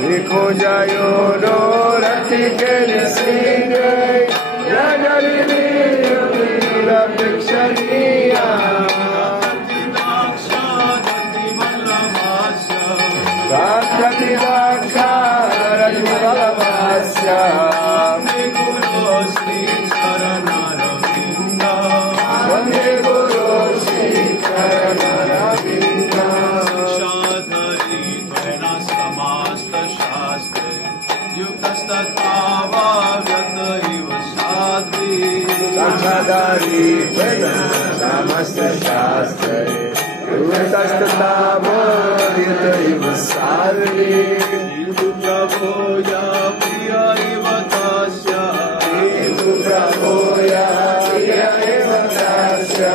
Liko jayo no rati kelisine, yajali mira pekshaniya. Rakati daksha rajmalavasya. Vande Guru Shri Charanaravinda. Sakshadari Veda Samasta Shastra Yukasthatavo Yataiva Sadri Idu Prabhoya Priya Eva Tasya Idu Prabhoya Priya Eva Tasya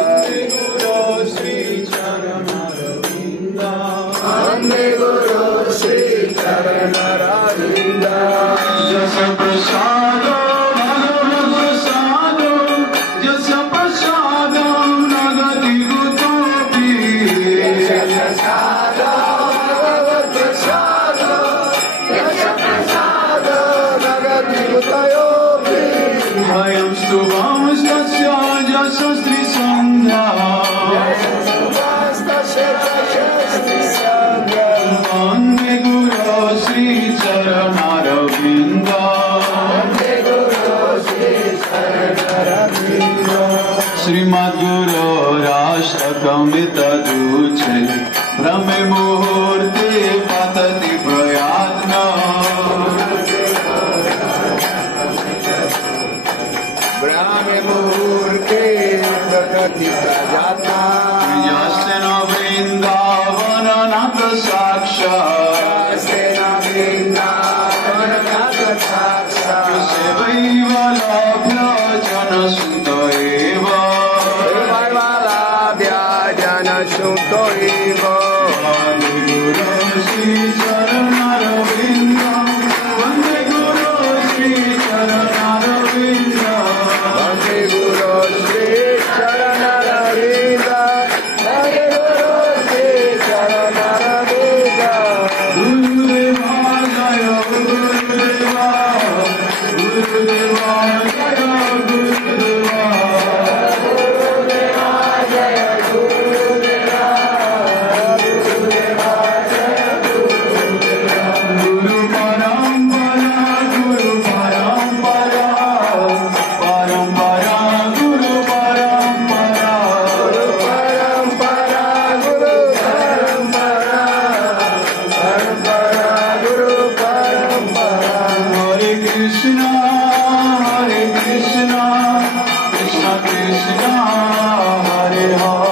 Vande Guru Shri Charanaravinda. Vande Guru Shri Charanaravinda. Jasa Prasada Srimad Guru Rashtrakamita Duche Brahme Muhurte Patati Prayatna. Brahme Muhurte Patati Prayatna. Yastena Vrindavana Nata Saksha. Yastena Vrindavana Nata Saksha. Sevaiva Labhya Jana Sutta Eva. Shunto Eva. Vande Guru Shri Charanaravinda. Vande Guru Shri Charanaravinda. Vande Guru Shri Charanaravinda. Vande Guru Shri Charanaravinda. Gurudeva Jaya Gurudeva. Gurudeva Jaya Gurudeva. Krishna Krishna Hare Hare